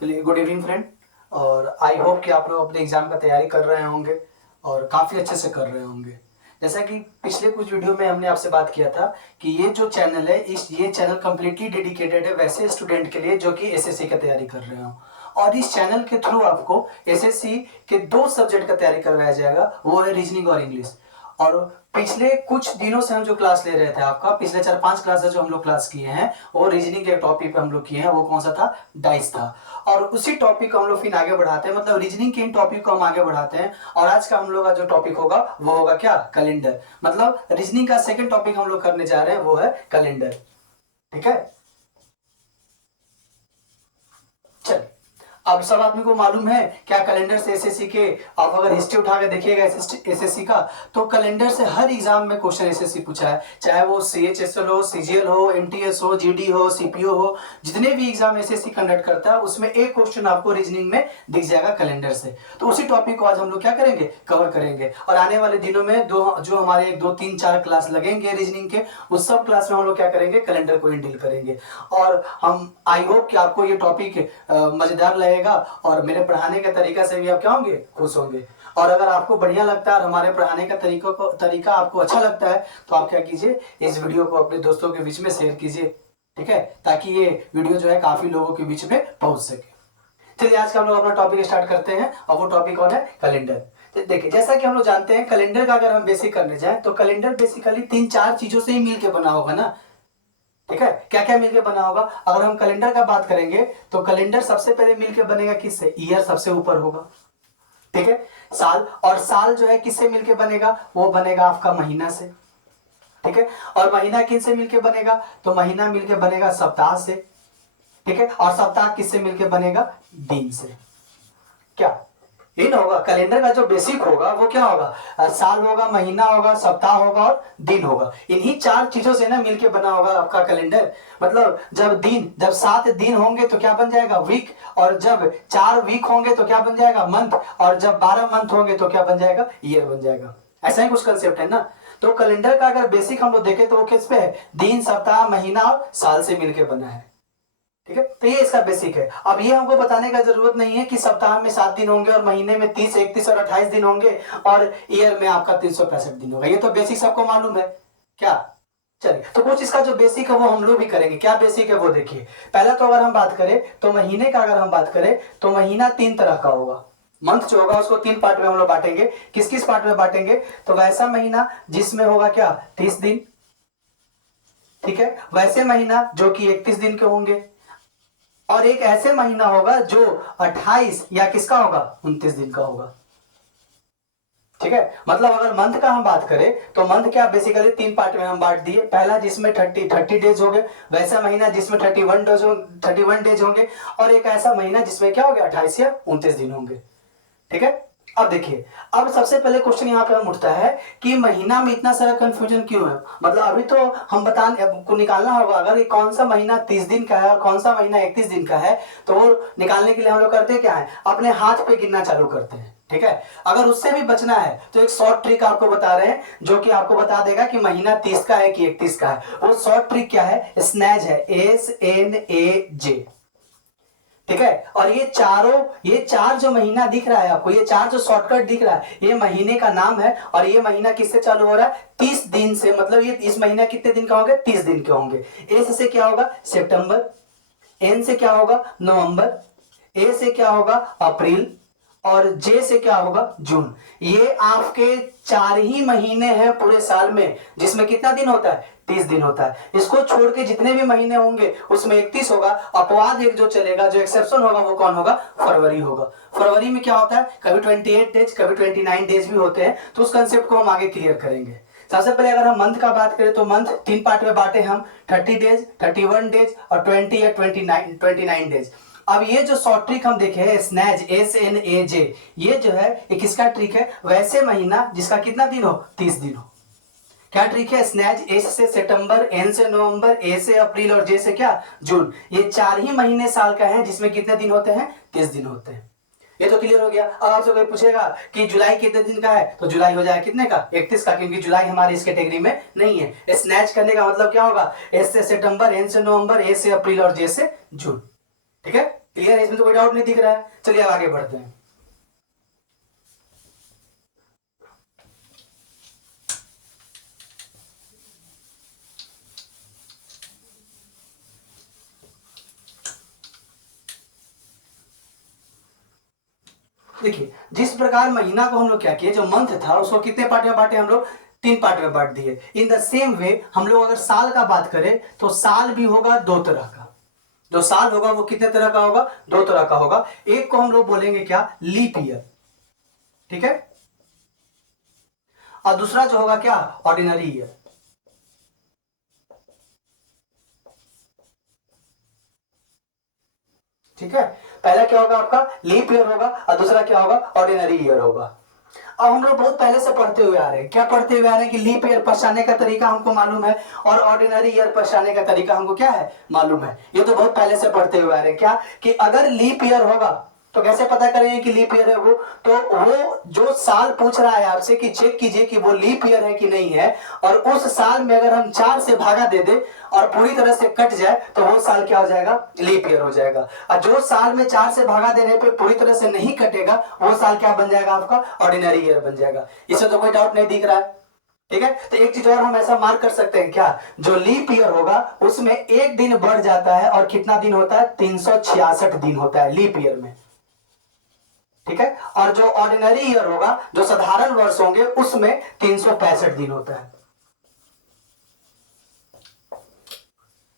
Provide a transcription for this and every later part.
चलिए, good evening friend. और I hope कि आप लोग अपने एग्ज़ाम का तैयारी कर रहे होंगे और काफ़ी अच्छे से कर रहे होंगे। जैसा कि पिछले कुछ वीडियो में हमने आपसे बात किया था कि ये जो चैनल है ये चैनल कम्प्लीटली डेडिकेटेड है वैसे स्टूडेंट के लिए जो कि एसएससी का तैयारी कर रहे हो। और इस चैनल के थ्रू आपको एसएससी के 2 सब्जेक्ट का तैयारी करवाया जाएगा, वो है रीजनिंग और इंग्लिश। और पिछले कुछ दिनों से हम जो क्लास ले रहे थे, आपका पिछले 4-5 क्लासेस जो हम लोग क्लास किए हैं वो रीजनिंग के टॉपिक पे हम लोग किए हैं। वो कौन सा था? डाइस था। और उसी टॉपिक को हम लोग फिर आगे बढ़ाते हैं, मतलब रीजनिंग के इन टॉपिक को हम आगे बढ़ाते हैं। और आज का हम लोग का जो टॉपिक होगा वो होगा क्या? कैलेंडर। मतलब रीजनिंग का सेकंड टॉपिक हम लोग करने जा रहे हैं, वो है कैलेंडर। ठीक है, चलिए। अब सब आदमी को मालूम है क्या कैलेंडर से एसएससी के, आप अगर हिस्ट्री उठा के देखिएगा एसएससी का, तो कैलेंडर से हर एग्जाम में क्वेश्चन एसएससी पूछा है। चाहे वो सीएचएसएल हो, सीजीएल हो, एमटीएस हो, जीडी हो, सीपीओ हो, जितने भी एग्जाम एसएससी कंडक्ट करता है उसमें एक क्वेश्चन आपको रीजनिंग में दिख जाएगा कैलेंडर से। तो उसी टॉपिक को आज हम लोग क्या करेंगे? कवर करेंगे। और आने वाले दिनों में जो हमारे 2-3-4 क्लास लगेंगे रीजनिंग के, उस सब क्लास में हम लोग क्या करेंगे? कैलेंडर को डील करेंगे। और हम आई होप कि आपको ये टॉपिक मजेदार लगेगा और मेरे पढ़ाने के तरीका से भी आप क्या होंगे? खुश होंगे। और अगर आपको बढ़िया लगता है और हमारे पढ़ाने का तरीका आपको अच्छा लगता है तो आप क्या कीजिए, इस वीडियो को अपने दोस्तों के बीच में शेयर कीजिए। ठीक है, ताकि ये वीडियो जो है काफी लोगों के बीच में पहुंच सके। चलिए, आज का हम लोग अपना टॉपिक स्टार्ट करते हैं और वो टॉपिक कौन है? कैलेंडर। तो देखिए, जैसा कि हम लोग जानते हैं कैलेंडर का अगर हम बेसिक करने जाए तो कैलेंडर बेसिकली 3-4 चीजों से ही मिलकर बना होगा ना। ठीक है, क्या क्या मिलके बना होगा? अगर हम कैलेंडर का बात करेंगे तो कैलेंडर सबसे पहले मिलके बनेगा किससे? ईयर सबसे ऊपर होगा। ठीक है, साल, और साल जो है किससे मिलके बनेगा? वो बनेगा आपका महीना से। ठीक है, और महीना किससे मिलके बनेगा? तो महीना मिलके बनेगा सप्ताह से। ठीक है, और सप्ताह किससे मिलके बनेगा? दिन से। क्या इन होगा? कैलेंडर का जो बेसिक होगा वो क्या होगा? साल होगा, महीना होगा, सप्ताह होगा और दिन होगा। इन्हीं 4 चीजों से ना मिलके बना होगा आपका कैलेंडर। मतलब जब 7 दिन होंगे तो क्या बन जाएगा? वीक। और जब 4 वीक होंगे तो क्या बन जाएगा? मंथ। और जब 12 मंथ होंगे तो क्या बन जाएगा? ईयर बन जाएगा। ऐसा ही कुछ कंसेप्ट है ना। तो कैलेंडर का अगर बेसिक हम लोग देखें तो वो किस पे है? दिन, सप्ताह, महीना और साल से मिलकर बना है। ठीक है, तो ये इसका बेसिक है। अब ये हमको बताने का जरूरत नहीं है कि सप्ताह में 7 दिन होंगे और महीने में 30, 31 और 28 दिन होंगे और ईयर में आपका 365 दिन होगा। ये तो बेसिक सबको मालूम है। क्या? चलिए, तो कुछ इसका जो बेसिक है वो हम लोग भी करेंगे। क्या बेसिक है वो देखिए। पहला तो अगर हम बात करें तो महीने का, अगर हम बात करें तो महीना 3 तरह का होगा। मंथ जो होगा उसको 3 पार्ट में हम लोग बांटेंगे। किस किस पार्ट में बांटेंगे? तो वैसा महीना जिसमें होगा क्या? 30 दिन। ठीक है, वैसे महीना जो कि 31 दिन के होंगे, और एक ऐसे महीना होगा जो 28 या किसका होगा? 29 दिन का होगा। ठीक है, मतलब अगर मंथ का हम बात करें तो मंथ क्या बेसिकली 3 पार्ट में हम बांट दिए। पहला जिसमें 30 डेज हो गए, वैसा महीना जिसमें 31 डेज होंगे, और एक ऐसा महीना जिसमें क्या हो गया? 28 या 29 दिन होंगे। ठीक है, अब देखिए, अब सबसे पहले क्वेश्चन यहाँ पे हम उठता है कि महीना में इतना सारा कंफ्यूजन क्यों है? मतलब अभी तो हम को निकालना होगा अगर कौन सा महीना 30 दिन का है और कौन सा महीना 31 दिन का है, तो वो निकालने के लिए हम लोग करते क्या है? अपने हाथ पे गिनना चालू करते हैं। ठीक है, अगर उससे भी बचना है तो एक शॉर्ट ट्रिक आपको बता रहे हैं जो कि आपको बता देगा कि महीना 30 का है कि 31 का है। वो शॉर्ट ट्रिक क्या है? स्नैज है, SNAJ। ठीक है, और ये 4 जो महीना दिख रहा है आपको, ये 4 जो शॉर्टकट दिख रहा है, ये महीने का नाम है। और ये महीना किससे चालू हो रहा है? 30 दिन से। मतलब ये इस महीना कितने दिन का होंगे? 30 दिन के होंगे। एस से क्या होगा? सितंबर। एन से क्या होगा? नवंबर। ए से क्या होगा? अप्रैल। और जे से क्या होगा? जून। ये आपके 4 ही महीने हैं पूरे साल में, जिसमें कितना दिन होता है? 30 दिन होता है। इसको छोड़ के जितने भी महीने होंगे उसमें 31 होगा। अपवाद एक जो चलेगा, जो एक्सेप्शन होगा, वो कौन होगा? फरवरी होगा। फरवरी में क्या होता है? कभी 28 डेज, कभी 29 डेज भी होते हैं। तो उस कंसेप्ट को हम आगे क्लियर करेंगे। सबसे पहले अगर हम मंथ का बात करें तो मंथ 3 पार्ट में बांटे हम, 30 डेज, 31 डेज और 20 या 29 डेज। अब ये जो शॉर्ट ट्रिक हम देखे हैं, स्नैज, SNAJ, ये जो है ये किसका ट्रिक है? वैसे महीना जिसका कितना दिन हो? 30 दिन हो। क्या ट्रिक है? स्नैच, एस से सितंबर, एन से नवंबर, ए से अप्रैल और जे से क्या? जून। ये 4 ही महीने साल का है जिसमें कितने दिन होते हैं? 30 दिन होते हैं। ये तो क्लियर हो गया। अब आपसे कोई पूछेगा कि जुलाई कितने दिन का है, तो जुलाई हो जाएगा कितने का? 31 का, क्योंकि जुलाई हमारी इस कैटेगरी में नहीं है। स्नैच करने का मतलब क्या होगा? एस से सितंबर, एन से नवंबर, ए से अप्रैल और जे से जून। ठीक है, क्लियर है, इसमें तो कोई डाउट नहीं दिख रहा है। चलिए अब आगे बढ़ते हैं। देखिए जिस प्रकार महीना को हम लोग क्या किए, जो मंथ था उसको कितने पार्ट में बांटे हम लोग, 3 पार्ट में बांट दिए। इन द सेम वे हम लोग अगर साल का बात करें तो साल भी होगा 2 तरह का। जो साल होगा वो कितने तरह का होगा, 2 तरह का होगा। एक को हम लोग बोलेंगे क्या, लीप ईयर, ठीक है, और दूसरा जो होगा क्या, ऑर्डिनरी ईयर। ठीक है, पहला क्या होगा आपका, लीप ईयर होगा, और दूसरा क्या होगा, ऑर्डिनरी ईयर होगा। अब हम लोग बहुत पहले से पढ़ते हुए आ रहे हैं, क्या पढ़ते हुए आ रहे हैं कि लीप ईयर पहचानने का तरीका हमको मालूम है और ऑर्डिनरी ईयर पहचानने का तरीका हमको क्या है, मालूम है। ये तो बहुत पहले से पढ़ते हुए आ रहे हैं, क्या कि अगर लीप ईयर होगा तो कैसे पता करेंगे कि लीप ईयर है वो, तो वो जो साल पूछ रहा है आपसे कि चेक कीजिए कि वो लीप ईयर है कि नहीं है, और उस साल में अगर हम 4 से भागा दे दे और पूरी तरह से कट जाए तो वो साल क्या हो जाएगा, लीप ईयर हो जाएगा। और जो साल में 4 से भागा देने पे पूरी तरह से नहीं कटेगा वो साल क्या बन जाएगा आपका, ऑर्डिनरी ईयर बन जाएगा। इसमें तो कोई डाउट नहीं दिख रहा है। ठीक है, तो एक चीज और हम ऐसा मार्क कर सकते हैं क्या, जो लीप ईयर होगा उसमें एक दिन बढ़ जाता है और कितना दिन होता है, 366 दिन होता है लीप ईयर में। ठीक है, और जो ऑर्डिनरी ईयर होगा, जो साधारण वर्ष होंगे, उसमें 365 दिन होता है।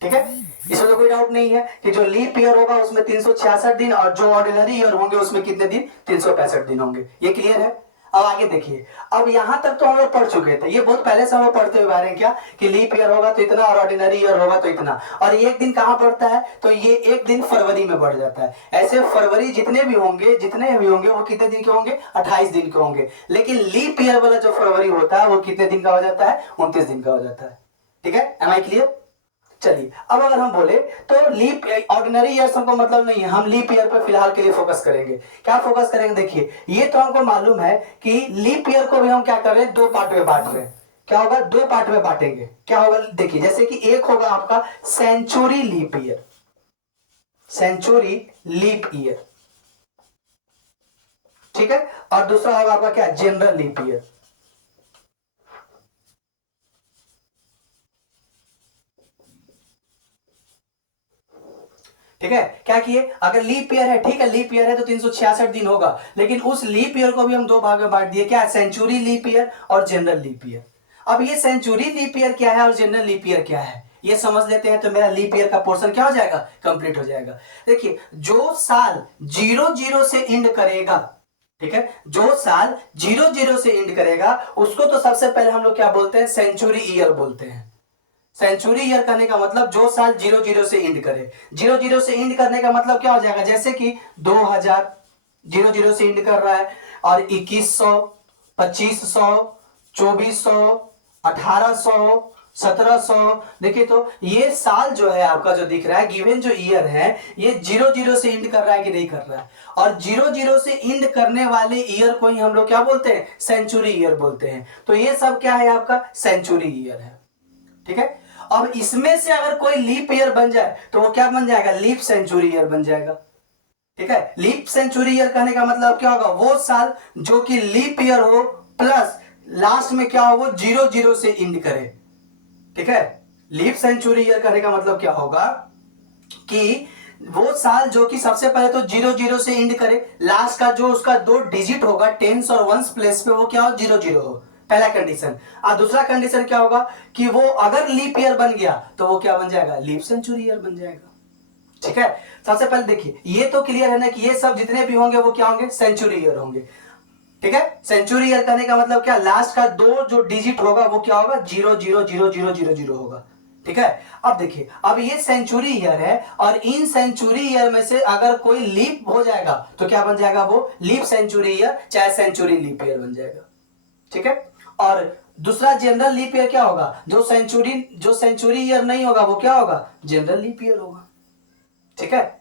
ठीक है, इसमें तो कोई डाउट नहीं है कि जो लीप ईयर होगा उसमें 366 दिन और जो ऑर्डिनरी ईयर होंगे उसमें कितने दिन, 365 दिन होंगे। ये क्लियर है। अब आगे देखिए, अब यहां तक तो हम लोग पढ़ चुके थे, ये बहुत पहले से हम लोग पढ़ते हुए आ रहे हैं क्या कि लीप ईयर होगा तो इतना और ऑर्डिनरी ईयर होगा तो इतना, और ये एक दिन कहां पड़ता है, तो ये एक दिन फरवरी में बढ़ जाता है। ऐसे फरवरी जितने भी होंगे वो कितने दिन के होंगे, 28 दिन के होंगे। लेकिन लीप ईयर वाला जो फरवरी होता है वो कितने दिन का हो जाता है, 29 दिन का हो जाता है। ठीक है, एम आई क्लियर। चलिए अब अगर हम बोले तो लीप ऑर्डिनरी ईयर हमको मतलब नहीं है, हम लीप ईयर पर फिलहाल के लिए फोकस करेंगे। क्या फोकस करेंगे, देखिए ये तो हमको मालूम है कि लीप ईयर को भी हम क्या कर रहे हैं, 2 पार्ट में बांट रहे हैं। क्या होगा, 2 पार्ट में बांटेंगे। क्या होगा, देखिए जैसे कि एक होगा आपका century leap year, century leap year, ठीक है, और दूसरा होगा आपका क्या, जनरल लीप ईयर। ठीक है, क्या किए, अगर लीप ईयर है, ठीक है, लीप ईयर है तो 366 दिन होगा, लेकिन उस लीप ईयर को भी हम 2 भाग में बांट दिए, क्या, सेंचुरी लीप ईयर और जनरल लीप ईयर। अब ये सेंचुरी लीप ईयर क्या है और जनरल लीप ईयर क्या है, ये समझ लेते हैं तो मेरा लीप ईयर का पोर्शन क्या हो जाएगा, कंप्लीट हो जाएगा। देखिए जो साल 00 से एंड करेगा, ठीक है, जो साल 00 से एंड करेगा उसको तो सबसे पहले हम लोग क्या बोलते हैं, सेंचुरी ईयर बोलते हैं। सेंचुरी ईयर करने का मतलब जो साल 00 से एंड करे। 00 से एंड करने का मतलब क्या हो जाएगा, जैसे कि 2000 00 से एंड कर रहा है, और 2100, 2500, 2400, 1800, 1700। देखिए तो ये साल जो है आपका जो दिख रहा है, गिवन जो ईयर है, ये 00 से एंड कर रहा है कि नहीं कर रहा है, और 00 से एंड करने वाले ईयर को ही हम लोग क्या बोलते हैं, सेंचुरी ईयर बोलते हैं। तो ये सब क्या है आपका, सेंचुरी ईयर है। ठीक है, अब इसमें से अगर कोई लीप ईयर बन जाए तो वो क्या बन जाएगा, लीप सेंचुरी ईयर बन जाएगा। ठीक है, लीप सेंचुरी ईयर कहने का मतलब क्या होगा, वो साल जो कि लीप ईयर हो प्लस लास्ट में क्या हो, वो 00 से एंड करे। ठीक है, लीप सेंचुरी ईयर कहने का मतलब क्या होगा कि वो साल जो कि सबसे पहले तो 00 से एंड करे, लास्ट का जो उसका 2 डिजिट होगा टेंस और वंस प्लेस पे, वो क्या हो, 00 हो, पहला कंडीशन। और दूसरा कंडीशन क्या होगा कि वो अगर लीप ईयर बन गया तो वो क्या बन जाएगा, लीप सेंचुरी ईयर बन जाएगा। ठीक है, सबसे पहले देखिए ये तो क्लियर है ना कि ये सब जितने भी होंगे वो क्या होंगे, सेंचुरी ईयर होंगे। ठीक है, सेंचुरी ईयर करने का मतलब क्या, लास्ट का 2 जो डिजिट होगा वो क्या होगा, 000000 होगा। ठीक है, अब देखिए, अब ये सेंचुरी ईयर है और इन सेंचुरी ईयर में से अगर कोई लीप हो जाएगा तो क्या बन जाएगा, वो लीप सेंचुरी ईयर चाहे सेंचुरी लीप ईयर बन जाएगा। ठीक है, और दूसरा जनरल लीप ईयर क्या होगा, जो सेंचुरी ईयर नहीं होगा वो क्या होगा, जनरल लीप ईयर होगा। ठीक है,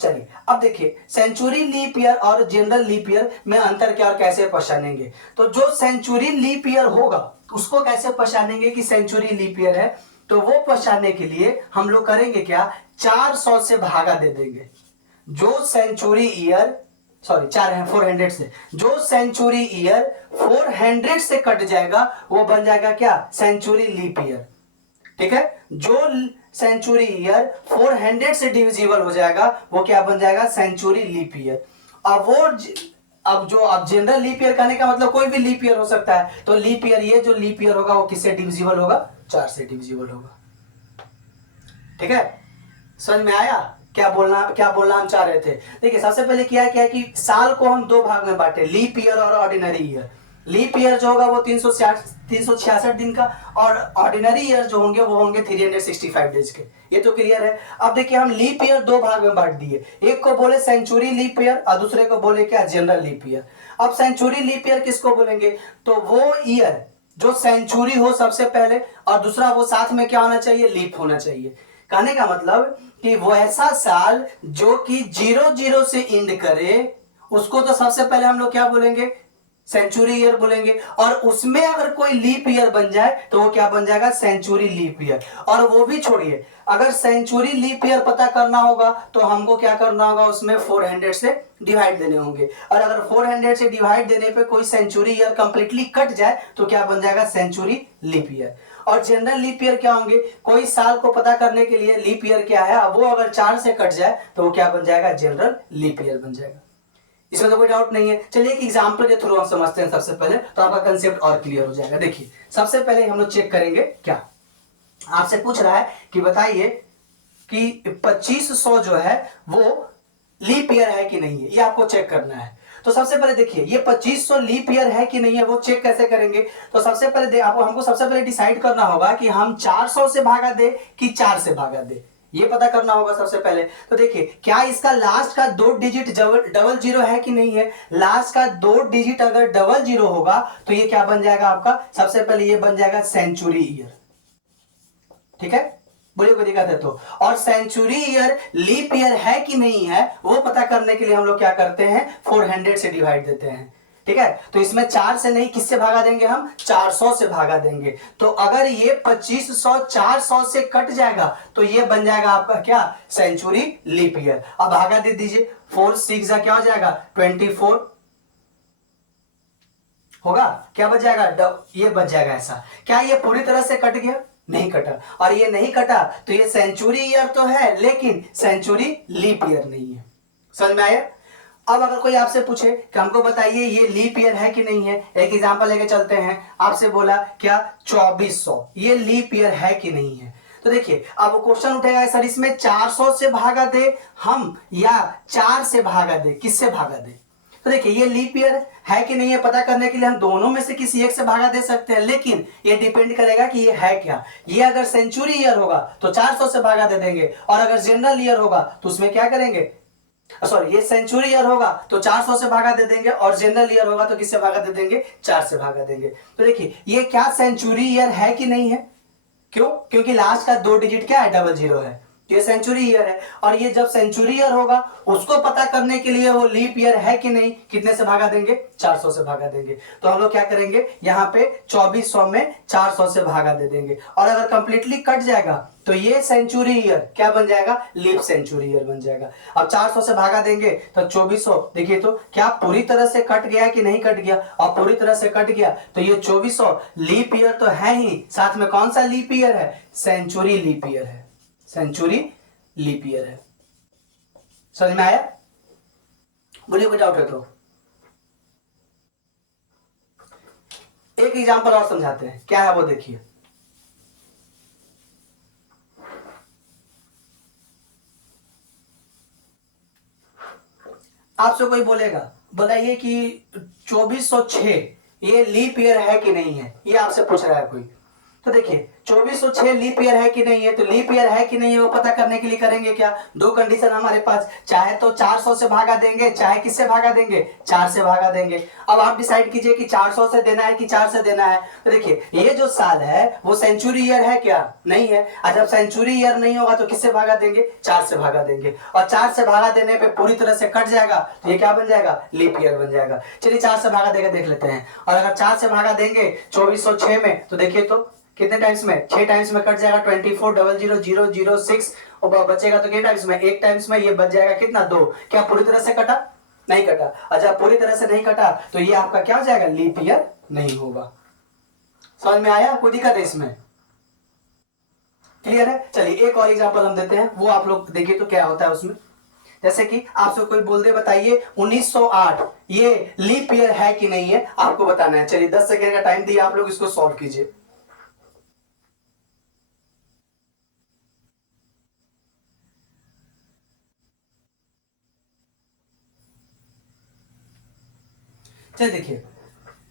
चलिए अब देखिए सेंचुरी लीप ईयर और जनरल लीप ईयर में अंतर क्या और कैसे पहचानेंगे। तो जो सेंचुरी लीप ईयर होगा उसको कैसे पहचानेंगे कि सेंचुरी लीप ईयर है, तो वो पहचानने के लिए हम लोग करेंगे क्या, 400 से भागा दे देंगे। जो सेंचुरी ईयर, सॉरी 4 है 400 से, जो सेंचुरी ईयर 400 से कट जाएगा वो बन जाएगा क्या, सेंचुरी लीप ईयर। ठीक है, जो सेंचुरी ईयर 400 से डिविजिबल हो जाएगा वो क्या बन जाएगा, सेंचुरी लीप ईयर। अब जनरल लीप ईयर कहने का मतलब कोई भी लीप ईयर हो सकता है, तो लीप ईयर, ये जो लीप ईयर होगा वो किससे डिविजिबल होगा, 4 से डिविजिबल होगा। ठीक है, समझ में आया क्या बोलना हम चाह रहे थे। देखिए सबसे पहले क्या है कि साल को हम 2 भाग में बांटे, लीप ईयर और ऑर्डिनरी ईयर। लीप ईयर जो होगा वो 366 दिन का, और ऑर्डिनरी ईयर जो होंगे वो होंगे 365 डेज के। ये तो क्लियर है। अब देखिए हम लीप ईयर 2 भाग में बांट दिए, एक को बोले सेंचुरी लीप ईयर और दूसरे को बोले क्या, जनरल लीप ईयर। अब सेंचुरी लीप ईयर किसको बोलेंगे, तो वो ईयर जो सेंचुरी हो सबसे पहले, और दूसरा वो साथ में क्या होना चाहिए, लीप होना चाहिए। कहने का मतलब कि वो ऐसा साल जो कि 00 से एंड करे, उसको तो सबसे पहले हम लोग क्या बोलेंगे, सेंचुरी ईयर बोलेंगे। और उसमें अगर कोई लीप ईयर बन जाए तो वो क्या बन जाएगा, सेंचुरी लीप ईयर। और वो भी छोड़िए, अगर सेंचुरी लीप ईयर पता करना होगा तो हमको क्या करना होगा, उसमें 400 से डिवाइड देने होंगे। और अगर 400 से डिवाइड देने पे कोई सेंचुरी ईयर कंप्लीटली कट जाए तो क्या बन जाएगा, सेंचुरी लीप ईयर। और जनरल लीप ईयर क्या होंगे, कोई साल को पता करने के लिए लीप ईयर क्या है, वो अगर 4 से कट जाए तो वो क्या बन जाएगा, जनरल लीप ईयर बन जाएगा। इसमें तो कोई डाउट नहीं है। चलिए एक एग्जांपल के थ्रू हम समझते हैं सबसे पहले, तो आपका कंसेप्ट और क्लियर हो जाएगा। देखिए सबसे पहले हम लोग चेक करेंगे, क्या आपसे पूछ रहा है कि बताइए कि 2500 जो है वो लीप ईयर है कि नहीं है, ये आपको चेक करना है। तो सबसे पहले देखिए ये 2500 लीप ईयर है कि नहीं है, वो चेक कैसे करेंगे। तो सबसे पहले हमको सबसे पहले डिसाइड करना होगा कि हम 400 से भागा दे कि 4 से भागा दे, ये पता करना होगा सबसे पहले। तो देखिए क्या इसका लास्ट का 2 डिजिट डबल जीरो है कि नहीं है। लास्ट का 2 डिजिट अगर डबल जीरो होगा तो ये क्या बन जाएगा आपका, सबसे पहले ये बन जाएगा सेंचुरी ईयर। ठीक है, बोलिए कोई दिक्कत है तो। और सेंचुरी ईयर लीप ईयर है कि नहीं है वो पता करने के लिए हम लोग क्या करते हैं, 400 से डिवाइड देते हैं। ठीक है, तो इसमें 4 से नहीं, किससे भागा देंगे हम, 400 से भागा देंगे। तो अगर ये 2500 400 से कट जाएगा तो ये बन जाएगा आपका क्या, सेंचुरी लीप ईयर। अब भागा दे दीजिए, 4 6 क्या हो जाएगा, 24 होगा, क्या बच जाएगा, ये बच जाएगा ऐसा। क्या ये पूरी तरह से कट गया, नहीं कटा। और ये नहीं कटा तो ये सेंचुरी ईयर तो है लेकिन सेंचुरी लीप ईयर नहीं है। समझ में आया। अब अगर कोई आपसे पूछे कि हमको बताइए ये लीप ईयर है कि नहीं है, एक एग्जांपल लेके चलते हैं। आपसे बोला क्या 2400, ये लीप ईयर है कि नहीं है। तो देखिए अब क्वेश्चन उठेगा सर इसमें 400 से भागा दे हम या 4 से भागा दे, किससे भागा दे। तो देखिए ये लीप ईयर है कि नहीं है पता करने के लिए हम दोनों में से किसी एक से भागा दे सकते हैं, लेकिन ये डिपेंड करेगा कि ये है क्या। ये अगर सेंचुरी ईयर होगा तो 400 से भागा दे देंगे, और अगर जनरल ईयर होगा तो उसमें क्या करेंगे, सॉरी ये सेंचुरी ईयर होगा तो 400 से भागा दे देंगे, और जनरल ईयर होगा तो किससे भागा दे देंगे, 4 से भागा देंगे। तो देखिए ये क्या सेंचुरी ईयर है कि नहीं है, क्यों, क्योंकि लास्ट का 2 डिजिट क्या है, डबल जीरो है, ये सेंचुरी ईयर है। और ये जब सेंचुरी ईयर होगा उसको पता करने के लिए वो लीप ईयर है कि नहीं, कितने से भागा देंगे, 400 से भागा देंगे। तो हम लोग क्या करेंगे, यहाँ पे 2400 में 400 से भागा दे देंगे, और अगर कंप्लीटली कट जाएगा तो ये सेंचुरी ईयर क्या बन जाएगा, लीप सेंचुरी ईयर बन जाएगा। अब 400 से भागा देंगे तो 2400, देखिए तो क्या पूरी तरह से कट गया कि नहीं कट गया, और पूरी तरह से कट गया तो ये 2400 लीप ईयर तो है ही, साथ में कौन सा लीप ईयर है, सेंचुरी लीप ईयर है, सेंचुरी लीप ईयर है। समझ में आया, बोलिए कोई डाउट है तो। एक एग्जांपल और समझाते हैं, क्या है वो देखिए। आपसे कोई बोलेगा बताइए कि 2406 ये लीप ईयर है कि नहीं है, ये आपसे पूछ रहा है कोई। तो देखिए 2406 लीप ईयर है कि नहीं है, तो लीप ईयर है कि नहीं है वो पता करने के लिए करेंगे क्या, 2 कंडीशन हमारे पास, चाहे तो 400 से भागा देंगे, चाहे किससे भागा देंगे, 4 से भागा देंगे। अब आप डिसाइड कीजिए कि 400 से देना है कि 4 से देना है। तो देखिए ये जो साल है वो सेंचुरी ईयर है क्या, नहीं है। और जब सेंचुरी ईयर नहीं होगा तो किससे भागा देंगे, 4 से भागा देंगे, और 4 से भागा देने पे पूरी तरह से कट जाएगा तो ये क्या बन जाएगा, लीप ईयर बन जाएगा। चलिए 4 से भागा देकर देख लेते हैं। और अगर 4 से भागा देंगे 2406 में तो देखिए तो कितने टाइम्स में में, 6 टाइम्स में कट जाएगा 24,00,006 और बचेगा तो कितने टाइम्स में, 1 टाइम्स में, ये बच जाएगा कितना 2। क्या पूरी तरह से कटा? नहीं कटा। अच्छा पूरी तरह से नहीं कटा तो ये आपका क्या हो जाएगा, लीप ईयर नहीं होगा। समझ में आया? कोई दिक्कत है इसमें? क्लियर है? चलिए एक और एग्जांपल हम देते हैं, वो आप लोग देखिए तो क्या होता है उसमें। जैसे कि आपसे कोई बोल दे बताइए 1908 ये लीप ईयर है कि नहीं है, आपको बताना है। चलिए 10 सेकेंड का टाइम दिया, आप लोग इसको सॉल्व कीजिए। चलिए देखिए,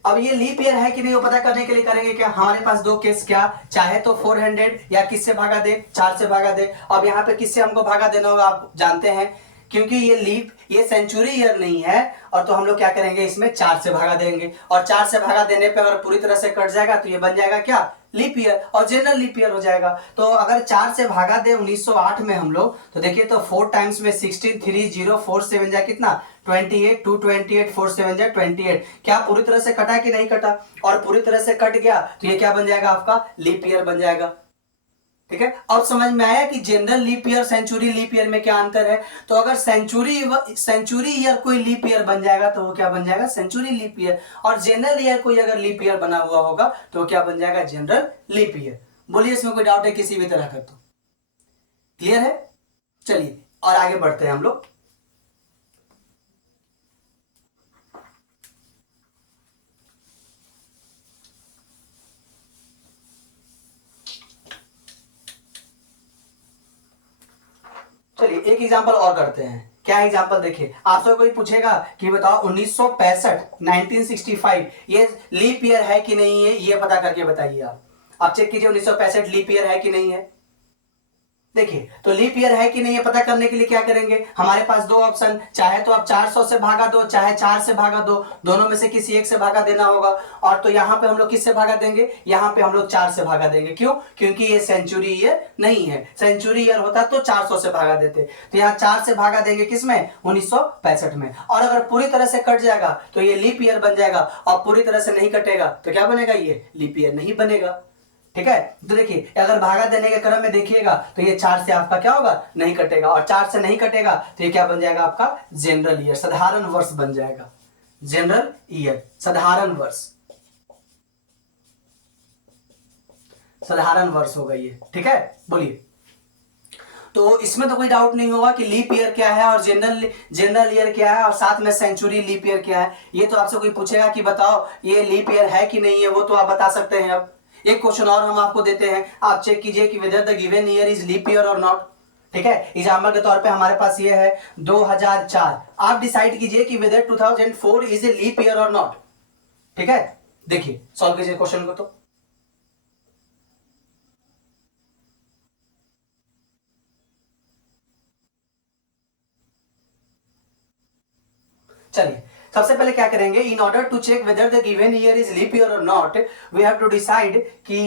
अब ये लीप ईयर है कि नहीं वो पता करने के लिए करेंगे क्या, हमारे पास दो केस, क्या चाहे तो 400 या किससे भागा दे, 4 से भागा दे। अब यहाँ पे किससे हमको भागा देना होगा आप जानते हैं, क्योंकि ये सेंचुरी ईयर नहीं है, और तो हम लोग क्या करेंगे इसमें 4 से भागा देंगे, और 4 से भागा देने पे अगर पूरी तरह से कट जाएगा तो ये बन जाएगा क्या, लीप ईयर, और जनरल लीप ईयर हो जाएगा। तो अगर 4 से भागा दे 1908 में हम लोग, तो देखिए तो 4 टाइम्स में 16, 3 0 4 7 जा कितना 28, 2 28, 4 7 जा 28। क्या पूरी तरह से कटा कि नहीं कटा? और पूरी तरह से कट गया तो ये क्या बन जाएगा, आपका लीप ईयर बन जाएगा। ठीक है, अब समझ में आया कि general leap year century leap year में क्या अंतर है। तो अगर सेंचुरी ईयर कोई लीप ईयर बन जाएगा तो वो क्या बन जाएगा, सेंचुरी लीप ईयर। और जनरल ईयर कोई अगर लीप ईयर बना हुआ होगा तो क्या बन जाएगा, जनरल लीप ईयर। बोलिए इसमें कोई डाउट है किसी भी तरह का? तो क्लियर है? चलिए और आगे बढ़ते हैं हम लोग। चलिए एक एग्जांपल और करते हैं। क्या एग्जांपल, देखिए आपसे कोई पूछेगा कि बताओ 1965 1965 ये लीप ईयर है कि नहीं है, ये पता करके बताइए। आप चेक कीजिए 1965 लीप ईयर है कि नहीं है। देखिए तो लीप ईयर है कि नहीं है पता करने के लिए क्या करेंगे, हमारे पास दो ऑप्शन, चाहे तो आप 400 से भागा दो, चाहे 4 से भागा दो, दोनों में से किसी एक से भागा देना होगा। और तो यहाँ पे हम लोग किससे भागा देंगे, यहाँ पे हम लोग 4 से भागा देंगे। क्यों? क्योंकि ये सेंचुरी ईयर नहीं है, सेंचुरी ईयर होता तो 400 से भागा देते। तो यहाँ 4 से भागा देंगे किसमें, 1965 में। और अगर पूरी तरह से कट जाएगा तो ये लीप ईयर बन जाएगा, और पूरी तरह से नहीं कटेगा तो क्या बनेगा, ये लीप ईयर नहीं बनेगा। ठीक है, तो देखिए अगर भागा देने के क्रम में देखिएगा तो ये 4 से आपका क्या होगा, नहीं कटेगा, और 4 से नहीं कटेगा तो ये क्या बन जाएगा, आपका जनरल ईयर, साधारण वर्ष बन जाएगा। जनरल ईयर साधारण वर्ष, साधारण वर्ष होगा ये। ठीक है, बोलिए। तो इसमें तो कोई डाउट नहीं होगा कि लीप ईयर क्या है और जनरल ईयर क्या है, और साथ में सेंचुरी लीप ईयर क्या है। ये तो आपसे कोई पूछेगा कि बताओ ये लीप ईयर है कि नहीं है, वो तो आप बता सकते हैं। अब एक क्वेश्चन और हम आपको देते हैं, आप चेक कीजिए कि whether the given year is leap year और नॉट। ठीक है, एग्जाम्पल के तौर पे हमारे पास ये है 2004, आप डिसाइड कीजिए कि whether 2004 is a leap year और नॉट। ठीक है, देखिए सॉल्व कीजिए क्वेश्चन को। तो चलिए सबसे पहले क्या करेंगे, in order to check whether the given year is leap year और not, we have to decide कि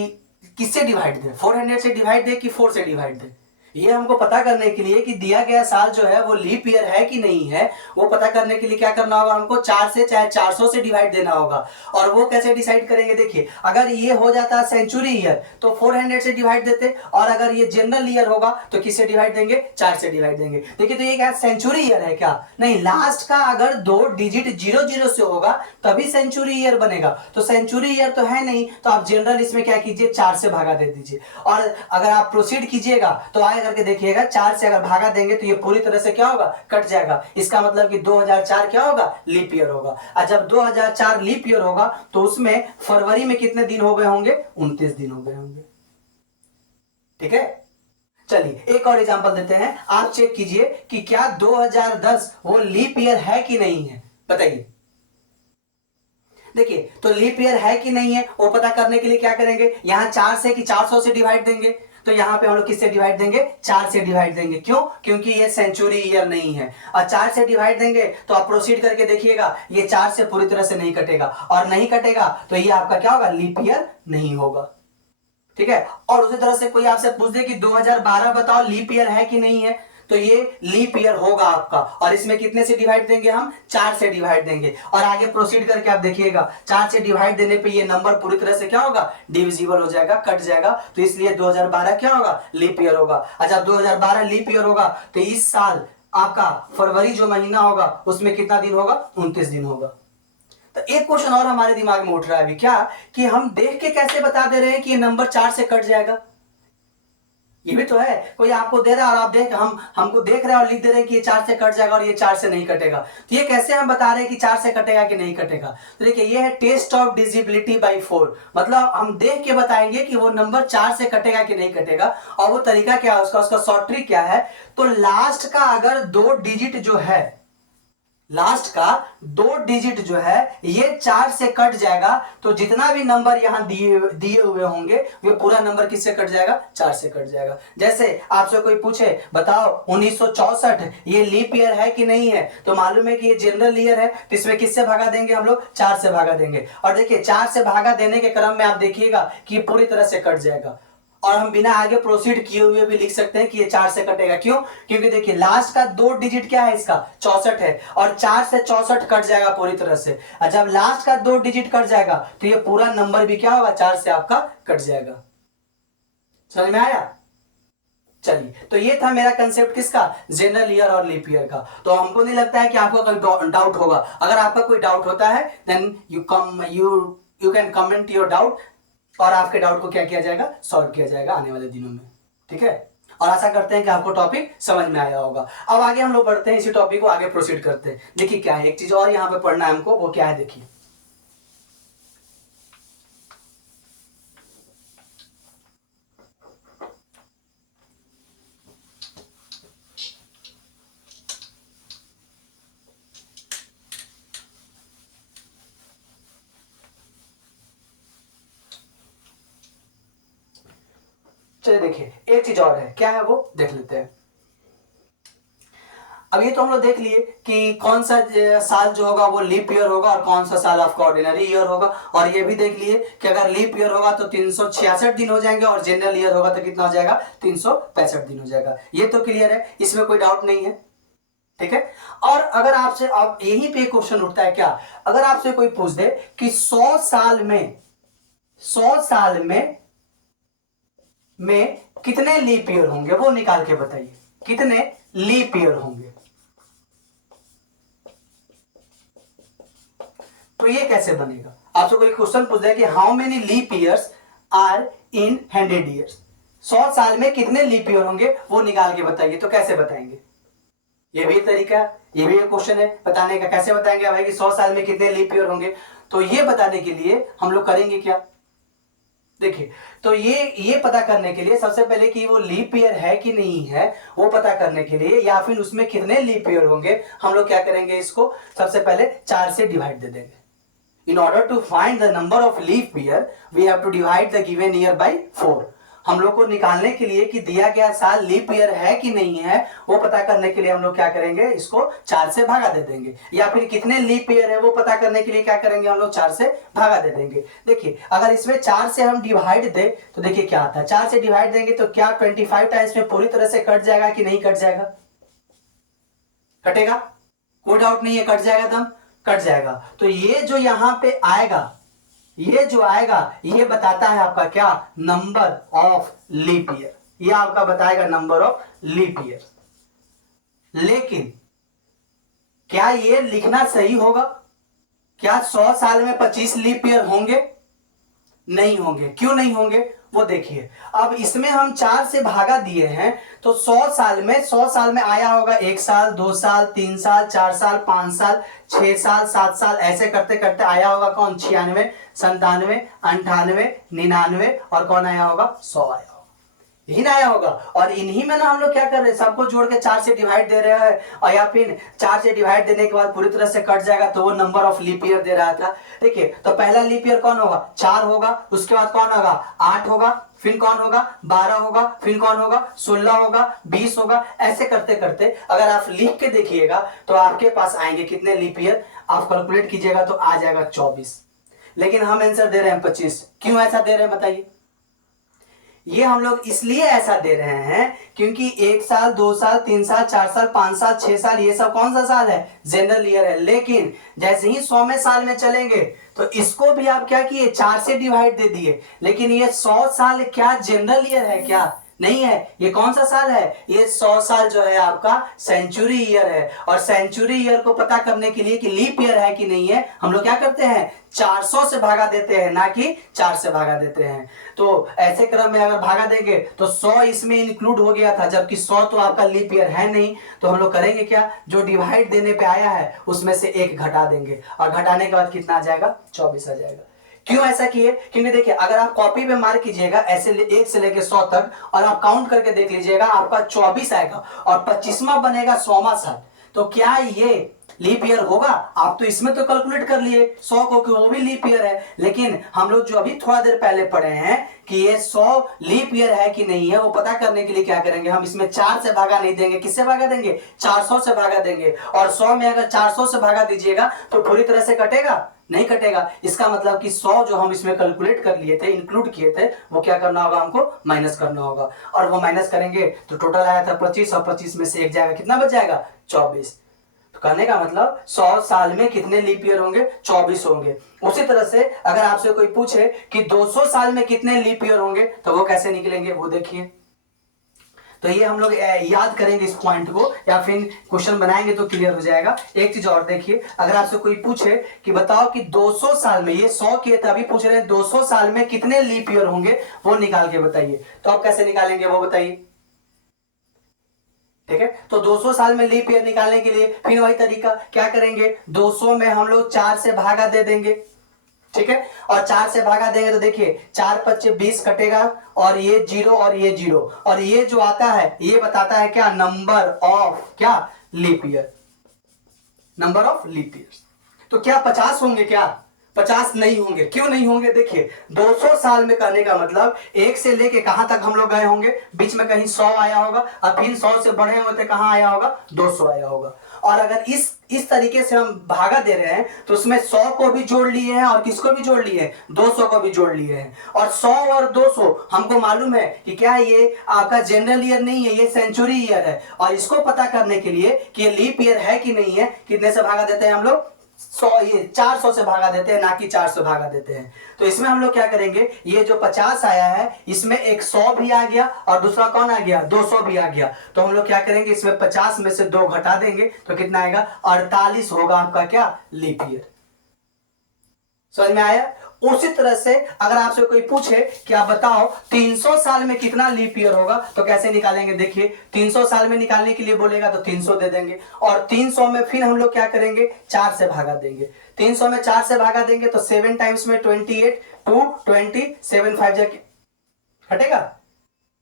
किससे डिवाइड दे, 400 से डिवाइड दे कि 4 से डिवाइड दे। ये हमको पता करने के लिए कि दिया गया साल जो है वो लीप ईयर है कि नहीं है, वो पता करने के लिए क्या करना होगा, हमको 4 से चाहे 400 से डिवाइड देना होगा। और वो कैसे डिसाइड करेंगे, देखिए अगर ये हो जाता सेंचुरी ईयर तो 400 से डिवाइड देते, और अगर ये जनरल ईयर होगा तो किससे डिवाइड देंगे, 4 से डिवाइड देंगे। देखिए तो ये क्या सेंचुरी ईयर है क्या, नहीं, लास्ट का अगर 2 डिजिट 00 से होगा तभी सेंचुरी ईयर बनेगा। तो सेंचुरी ईयर तो है नहीं, तो आप जनरल इसमें क्या कीजिए, 4 से भागा दे दीजिए। और अगर आप प्रोसीड कीजिएगा तो आए करके देखिएगा 4 से अगर भागा देंगे तो ये पूरी तरह से क्या होगा, कट जाएगा। इसका मतलब कि 2004 क्या होगा, लीप ईयर होगा। और जब 2004 लीप ईयर होगा तो उसमें फरवरी में कितने दिन हो गए होंगे, 29 दिन हो गए होंगे। ठीक है, चलिए एक और एग्जांपल देते हैं, आप चेक कीजिए कि क्या 2010 वो लीप ईयर है कि नहीं है, बताइए। देखिए तो लीप ईयर है कि नहीं है वो पता करने के लिए क्या करेंगे, यहां 4 से कि 400 से डिवाइड देंगे। तो यहां पे हम लोग किससे डिवाइड देंगे, 4 से डिवाइड देंगे। क्यों? क्योंकि ये सेंचुरी ईयर नहीं है। और 4 से डिवाइड देंगे तो आप प्रोसीड करके देखिएगा ये 4 से पूरी तरह से नहीं कटेगा, और नहीं कटेगा तो ये आपका क्या होगा, लीप ईयर नहीं होगा। ठीक है, और उसी तरह से कोई आपसे पूछ दे कि 2012 बताओ लीप ईयर है कि नहीं है, तो ये लीप ईयर होगा आपका। और इसमें कितने से डिवाइड देंगे हम? 4 से डिवाइड देंगे। और आगे प्रोसीड करके आप देखिएगा 4 से डिवाइड देने पे ये नंबर पूरी तरह से क्या होगा? डिविजिबल हो जाएगा, कट जाएगा। तो इसलिए 2012 क्या होगा? लीप ईयर होगा। अच्छा 2012 लीप ईयर होगा तो इस साल आपका फरवरी जो महीना होगा उसमें कितना दिन होगा? 29 दिन होगा। तो एक क्वेश्चन और हमारे दिमाग में उठ रहा है अभी, क्या कि हम देख के कैसे बता दे रहे हैं कि ये नंबर 4 से कट जाएगा? ये भी तो है, कोई आपको दे रहा है और आप हमको देख रहे हैं और लिख दे रहे हैं कि ये 4 से कट जाएगा और ये 4 से नहीं कटेगा। तो ये कैसे हम बता रहे हैं कि 4 से कटेगा कि नहीं कटेगा? तो देखिए ये है टेस्ट ऑफ डिजिबिलिटी बाय 4। मतलब हम देख के बताएंगे कि वो नंबर 4 से कटेगा कि नहीं कटेगा। और वो तरीका क्या है उसका शॉर्ट ट्रिक क्या है? तो लास्ट का अगर 2 डिजिट जो है, लास्ट का 2 डिजिट जो है ये 4 से कट जाएगा तो जितना भी नंबर यहां दिए हुए होंगे ये पूरा नंबर किससे कट जाएगा? 4 से कट जाएगा। जैसे आपसे कोई पूछे बताओ 1964 ये लीप ईयर है कि नहीं है, तो मालूम है कि ये जनरल ईयर है, तो इसमें किससे भागा देंगे हम लोग? 4 से भागा देंगे। और देखिए 4 से भागा देने के क्रम में आप देखिएगा कि पूरी तरह से कट जाएगा। और हम बिना आगे प्रोसीड किए हुए भी लिख सकते हैं कि ये 4 से कटेगा। क्यों? क्योंकि देखिए लास्ट का 2 डिजिट क्या है इसका? 64 है और 4 से 64 कट जाएगा पूरी तरह से। और जब लास्ट का 2 डिजिट कट जाएगा तो ये पूरा नंबर भी क्या होगा? 4 से आपका कट जाएगा। समझ में आया? चलिए, तो ये था मेरा कंसेप्ट किसका? जनरल ईयर और लीप ईयर का। तो हमको नहीं लगता है कि आपको कोई डाउट होगा। अगर आपका कोई डाउट होता है then you can comment your doubt और आपके डाउट को क्या किया जाएगा? सॉल्व किया जाएगा आने वाले दिनों में। ठीक है, और आशा करते हैं कि आपको टॉपिक समझ में आया होगा। अब आगे हम लोग बढ़ते हैं, इसी टॉपिक को आगे प्रोसीड करते हैं। देखिए क्या है, एक चीज और यहाँ पे पढ़ना है हमको, वो क्या है देखिए। चलिए देखिए एक चीज और है, क्या है वो देख लेते हैं। अब ये तो हम लोग देख लिए कि कौन सा साल जो होगा वो लीप ईयर होगा और कौन सा साल आपका ऑर्डिनरी ईयर होगा। और ये भी देख लिए कि अगर लीप ईयर होगा तो 366 दिन हो जाएंगे और जनरल ईयर होगा तो कितना हो जाएगा? 365 दिन हो जाएगा। ये तो क्लियर है, इसमें कोई डाउट नहीं है। ठीक है, और अगर आपसे अब यहीं पे क्वेश्चन उठता है, क्या अगर आपसे कोई पूछ दे कि 100 साल में कितने लीप ईयर होंगे, वो निकाल के बताइए कितने लीप ईयर होंगे। तो ये कैसे बनेगा? आपसे कोई क्वेश्चन पूछ दे कि how many leap years are in 100 years, 100 साल में कितने लीप ईयर होंगे वो निकाल के बताइए। तो कैसे बताएंगे? ये भी तरीका, ये भी एक क्वेश्चन है बताने का। कैसे बताएंगे भाई कि 100 साल में कितने लीप ईयर होंगे? तो ये बताने के लिए हम लोग करेंगे क्या, देखिए। तो ये पता करने के लिए सबसे पहले कि वो लीप ईयर है कि नहीं है वो पता करने के लिए, या फिर उसमें कितने लीप ईयर होंगे, हम लोग क्या करेंगे, इसको सबसे पहले 4 से डिवाइड दे देंगे। In order to find the number of leap year, we have to divide the given year by 4। हम लोग को निकालने के लिए कि दिया गया साल लीप ईयर है कि नहीं है वो पता करने के लिए हम लोग क्या करेंगे, इसको 4 से भागा दे देंगे। या फिर कितने लीप ईयर है वो पता करने के लिए क्या करेंगे, हम लोग 4 से भागा दे देंगे। देखिए अगर इसमें 4 से हम डिवाइड दे तो देखिए क्या आता है, 4 से डिवाइड देंगे तो क्या 25 टाइम्स में पूरी तरह से कट जाएगा कि नहीं कट जाएगा? कटेगा, कोई डाउट नहीं है, कट जाएगा, दम कट जाएगा। तो ये जो यहां पे आएगा, ये जो आएगा ये बताता है आपका क्या, नंबर ऑफ लीप ईयर। ये आपका बताएगा नंबर ऑफ लीप ईयर। लेकिन क्या ये लिखना सही होगा? क्या 100 साल में 25 लीप ईयर होंगे? नहीं होंगे। क्यों नहीं होंगे वो देखिए। अब इसमें हम 4 से भागा दिए हैं तो 100 साल में आया होगा 1 साल, 2 साल, 3 साल, 4 साल, 5 साल, 6 साल, 7 साल, ऐसे करते करते आया होगा कौन, 96, 97, 98, 99 और कौन आया होगा, 100 आया होगा। यही ना आया होगा। और इन्हीं में ना हम लोग क्या कर रहे हैं, सबको जोड़ के 4 से डिवाइड दे रहे हैं, और या फिर 4 से डिवाइड देने के बाद पूरी तरह से कट जाएगा तो वो नंबर ऑफ लीप ईयर दे रहा था। देखिए तो पहला लीप ईयर कौन होगा, 4 होगा, उसके बाद कौन होगा, 8 होगा, फिर कौन होगा, 12 होगा, फिर कौन होगा, 16 होगा, 20 होगा। ऐसे करते करते अगर आप लिख के देखिएगा तो आपके पास आएंगे कितने लीप ईयर, आप कैलकुलेट कीजिएगा तो आ जाएगा 24। लेकिन हम आंसर दे रहे हैं 25। क्यों ऐसा दे रहे हैं बताइए? ये हम लोग इसलिए ऐसा दे रहे हैं क्योंकि 1 साल, 2 साल, 3 साल, 4 साल, 5 साल, 6 साल, ये सब कौन सा साल है? जनरल ईयर है। लेकिन जैसे ही 100वें साल में चलेंगे तो इसको भी आप क्या किए? 4 से डिवाइड दे दिए। लेकिन ये 100 साल क्या जनरल ईयर है क्या? नहीं है। ये कौन सा साल है? ये 100 साल जो है आपका सेंचुरी ईयर है। और सेंचुरी ईयर को पता करने के लिए कि लीप ईयर है कि नहीं है, हम लोग क्या करते हैं? 400 से भागा देते हैं, ना कि 4 से भागा देते हैं। तो ऐसे क्रम में अगर भागा देंगे तो 100 इसमें इंक्लूड हो गया था, जबकि 100 तो आपका लीप ईयर है नहीं। तो हम लोग करेंगे क्या? जो डिवाइड देने पे आया है उसमें से 1 घटा देंगे, और घटाने के बाद कितना आ जाएगा? 24 आ जाएगा। क्यों ऐसा किए? क्योंकि देखिए, अगर आप कॉपी पे मार्क कीजिएगा ऐसे 1 से लेके 100 तक, और आप काउंट करके देख लीजिएगा, आपका 24 आएगा और 25वां बनेगा 100वां साल। तो क्या ये लीप ईयर होगा? आप तो इसमें तो कैलकुलेट कर लिए 100 को कि वो भी लीप ईयर है। लेकिन हम लोग जो अभी थोड़ा देर पहले पढ़े हैं कि ये 100 लीप ईयर है कि नहीं है, वो पता करने के लिए क्या करेंगे? हम इसमें 4 से भागा नहीं देंगे। किससे भागा देंगे? 400 से भागा देंगे। और 100 में अगर 400 से भागा दीजिएगा तो पूरी तरह से कटेगा? नहीं कटेगा। इसका मतलब कि 100 जो हम इसमें कैलकुलेट कर लिए थे, इंक्लूड किए थे, वो क्या करना होगा? हमको माइनस करना होगा। और वो माइनस करेंगे तो टोटल आया था 25, और 25 में से 1 जाएगा, कितना बच जाएगा? 24। तो कहने का मतलब 100 साल में कितने लीप ईयर होंगे? 24 होंगे। उसी तरह से अगर आपसे कोई पूछे कि 200 साल में कितने लीप ईयर होंगे, तो वो कैसे निकलेंगे वो देखिए। तो ये हम लोग याद करेंगे इस पॉइंट को, या फिर क्वेश्चन बनाएंगे तो क्लियर हो जाएगा। एक चीज और देखिए, अगर आपसे कोई पूछे कि बताओ कि 200 साल में, ये 100 किए थे, अभी पूछ रहे हैं 200 साल में कितने लीप ईयर होंगे, वो निकाल के बताइए। तो आप कैसे निकालेंगे वो बताइए। ठीक है, तो 200 साल में लीप ईयर निकालने के लिए फिर वही तरीका क्या करेंगे? 200 में हम लोग 4 से भागा दे देंगे। ठीक है, और 4 से भागा देंगे तो देखिए 4 5 20 कटेगा, और ये 0 और ये 0, और ये जो आता है ये बताता है क्या? नंबर ऑफ क्या? Leap year. Number of leap year. तो क्या 50 होंगे क्या? 50 नहीं होंगे। क्यों नहीं होंगे? देखिए 200 साल में कहने का मतलब 1 से लेके कहां तक हम लोग गए होंगे? बीच में कहीं 100 आया होगा, और फिर 100 से बढ़े हुए थे, कहां आया होगा? 200 आया होगा। और अगर इस तरीके से हम भागा दे रहे हैं तो उसमें 100 को भी जोड़ लिए हैं, और किसको भी जोड़ लिए हैं? 200 को भी जोड़ लिए हैं। और 100 और 200 हमको मालूम है कि क्या है? ये आपका जनरल ईयर नहीं है, ये सेंचुरी ईयर है। और इसको पता करने के लिए कि ये लीप ईयर है कि नहीं है, कितने से भागा देते हैं हम लोग? 100, ये 400 से भागा देते हैं, ना कि 4 से भागा देते हैं। तो इसमें हम लोग क्या करेंगे? ये जो 50 आया है इसमें एक 100 भी आ गया, और दूसरा कौन आ गया? 200 भी आ गया। तो हम लोग क्या करेंगे? इसमें 50 में से 2 घटा देंगे तो कितना आएगा? 48 होगा आपका क्या? Leap year. समझ में आया? उसी तरह से अगर आपसे कोई पूछे कि आप बताओ 300 साल में कितना लीप ईयर होगा, तो कैसे निकालेंगे? देखिए 300 साल में निकालने के लिए बोलेगा तो 300 दे देंगे, और 300 में फिर हम लोग क्या करेंगे? 4 से भागा देंगे। 300 में 4 से भागा देंगे तो 7 टाइम्स में 28, 220, 7 5 जा हटेगा,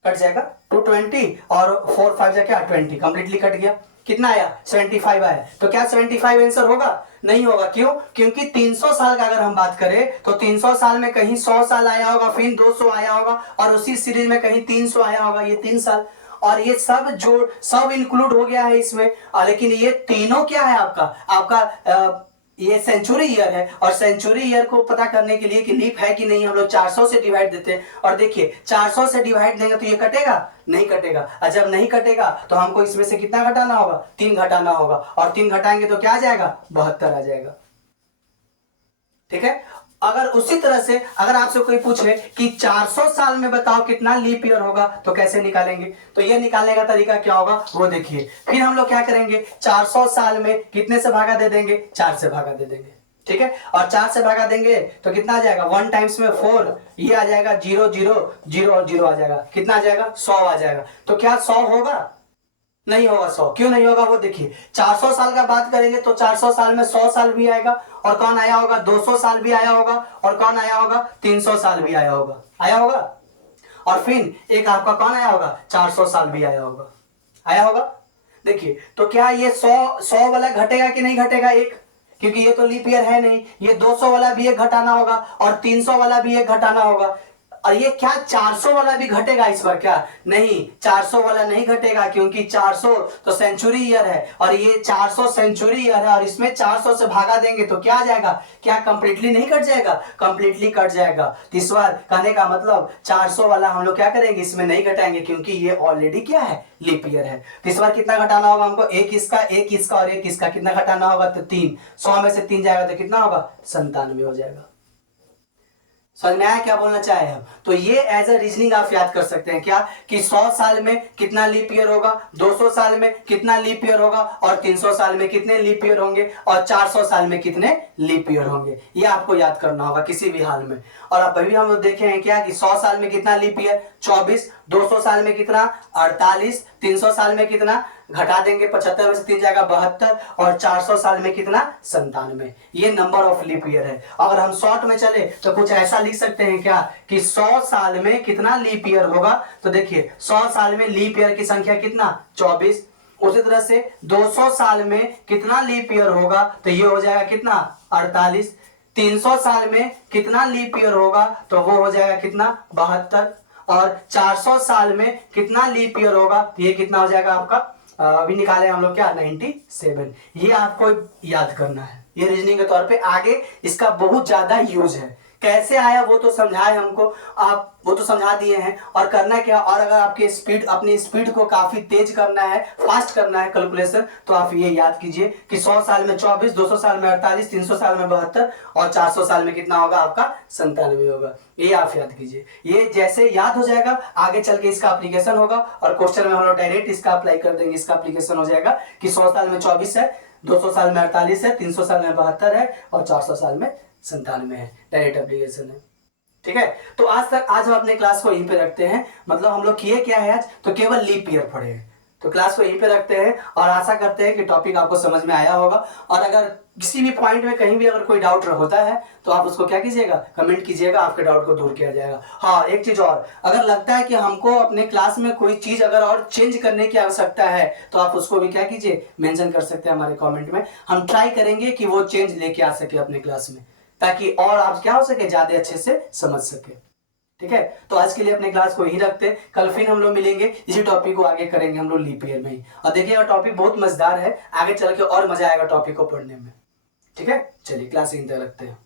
कट जाएगा 220, और 4 5 जा क्या? 20, कंप्लीटली कट गया। कितना आया? 75 आया। तो क्या 75 आंसर होगा? नहीं होगा। क्यों? क्योंकि 300 साल का अगर हम बात करें तो 300 साल में कहीं 100 साल आया होगा, फिर 200 आया होगा, और उसी सीरीज में कहीं 300 आया होगा, ये 3 साल, और ये सब इंक्लूड हो गया है इसमें। लेकिन ये तीनों क्या है? आपका ये सेंचुरी ईयर है, और सेंचुरी ईयर को पता करने के लिए कि लीप है कि नहीं, हम लोग 400 से डिवाइड देते हैं। और देखिए 400 से डिवाइड देंगे तो ये कटेगा? नहीं कटेगा। और जब नहीं कटेगा तो हमको इसमें से कितना घटाना होगा? 3 घटाना होगा, और 3 घटाएंगे तो क्या आ जाएगा? 72 आ जाएगा। ठीक है, अगर उसी तरह से अगर आपसे कोई पूछे कि 400 साल में बताओ कितना लीप ईयर होगा, तो कैसे निकालेंगे? तो ये निकालने का तरीका क्या होगा वो देखिए। फिर हम लोग क्या करेंगे? 400 साल में कितने से भागा दे देंगे? 4 से भागा दे देंगे। ठीक है, और 4 से भागा देंगे तो कितना आ जाएगा? 1 टाइम्स में 4, ये आ जाएगा 0 0 0 और 0 आ जाएगा। कितना आ जाएगा? 100 आ जाएगा। तो क्या 100 होगा? नहीं होगा। 100 क्यों नहीं होगा वो देखिए। 400 साल का बात करेंगे तो 400 साल में 100 साल भी आएगा, और कौन आया होगा? 200 साल भी आया होगा, और कौन आया होगा? 300 साल भी आया होगा। आया होगा। और फिर एक आपका कौन आया होगा? 400 साल भी आया होगा। आया होगा। देखिए तो क्या ये 100 वाला घटेगा कि नहीं घटेगा? एक, क्योंकि ये तो लीप ईयर है नहीं। ये 200 वाला भी एक घटाना होगा, और 300 वाला भी एक घटाना होगा। और ये क्या 400 वाला भी घटेगा इस बार क्या? नहीं, 400 वाला नहीं घटेगा, क्योंकि 400 तो सेंचुरी ईयर है और ये 400 सेंचुरी ईयर है, और इसमें 400 से भागा देंगे तो क्या आ जाएगा? क्या कंप्लीटली नहीं कट जाएगा? कंप्लीटली कट जाएगा। तो इस बार कहने का मतलब 400 वाला हम लोग क्या करेंगे, इसमें नहीं घटाएंगे, क्योंकि ये ऑलरेडी क्या है? लीप ईयर है। तो इस बार कितना घटाना होगा हमको? एक इसका और एक इसका। कितना घटाना होगा? तो 3। 100 में से 3 जाएगा तो कितना होगा? 97 हो जाएगा। समझ में आया क्या बोलना चाहे हम? तो ये एज अ रीजनिंग आप याद कर सकते हैं क्या, कि 100 साल में कितना लीप ईयर होगा, 200 साल में कितना लीप ईयर होगा, और 300 साल में कितने लीप ईयर होंगे, और 400 साल में कितने लीप ईयर होंगे। ये आपको याद करना होगा किसी भी हाल में। और अब अभी हम लोग देखे हैं क्या, कि 100 साल में कितना लीप ईयर? 24। 200 साल में कितना? 48। 300 साल में कितना? घटा देंगे 75 में से 3 जाएगा 72, और 400 साल में कितना? 97। ये नंबर ऑफ लीप ईयर है। अगर हम शॉर्ट में चले तो कुछ ऐसा लिख सकते हैं क्या, कि 100 साल में कितना लीप ईयर होगा? तो देखिए 100 साल में लीप ईयर की संख्या कितना? 24। उसी तरह से 200 साल में कितना लीप ईयर होगा? तो ये हो जाएगा कितना? 48। 300 साल में कितना लीप ईयर होगा? तो वो हो जाएगा कितना? 72। और 400 साल में कितना लीप ईयर होगा? तो ये कितना हो जाएगा आपका? अभी निकाले हम लोग क्या? 97। ये आपको याद करना है, ये रीजनिंग के तौर पे। आगे इसका बहुत ज्यादा यूज है। कैसे आया वो तो समझाए हमको, आप वो तो समझा दिए हैं। और करना क्या, और अगर आपकी स्पीड, अपनी स्पीड को काफी तेज करना है, फास्ट करना है कैलकुलेशन, तो आप ये याद कीजिए कि 100 साल में 24, 200 साल में 48, 300 साल में 72, और 400 साल में कितना होगा आपका? 97 होगा। ये आप याद कीजिए। ये जैसे याद हो जाएगा, आगे चल के इसका एप्लीकेशन होगा, और क्वेश्चन में हम लोग डायरेक्ट इसका अप्लाई कर देंगे। इसका एप्लीकेशन हो जाएगा कि 100 साल में 24 है, 200 साल में 48 है, 300 साल में 72 है, और 400 साल में 97 है। डायरेक्ट एप्लीकेशन है। ठीक है, तो आज हम अपने क्लास को यहीं पे रखते हैं। मतलब हम लोग किए क्या है आज, तो केवल लीप ईयर पढ़े हैं। तो क्लास को यहीं पे रखते हैं, और आशा करते हैं कि टॉपिक आपको समझ में आया होगा। और अगर किसी भी पॉइंट में कहीं भी अगर कोई डाउट होता है तो आप उसको क्या कीजिएगा? कमेंट कीजिएगा, आपके डाउट को दूर किया जाएगा। हाँ, एक चीज और, अगर लगता है कि हमको अपने क्लास में कोई चीज अगर और चेंज करने की आवश्यकता है, तो आप उसको भी क्या कीजिए? मेंशन कर सकते हैं हमारे कमेंट में। हम ट्राई करेंगे कि वो चेंज लेके आ सके अपने क्लास में, ताकि और आप क्या हो सके, ज्यादा अच्छे से समझ सके। ठीक है, तो आज के लिए अपने क्लास को यही रखते हैं। कल फिर हम लोग मिलेंगे, इसी टॉपिक को आगे करेंगे हम लोग लीप ईयर में ही। और देखिएगा टॉपिक बहुत मजेदार है, आगे चल के और मजा आएगा टॉपिक को पढ़ने में। ठीक है, चलिए क्लास यहीं तक रखते हैं।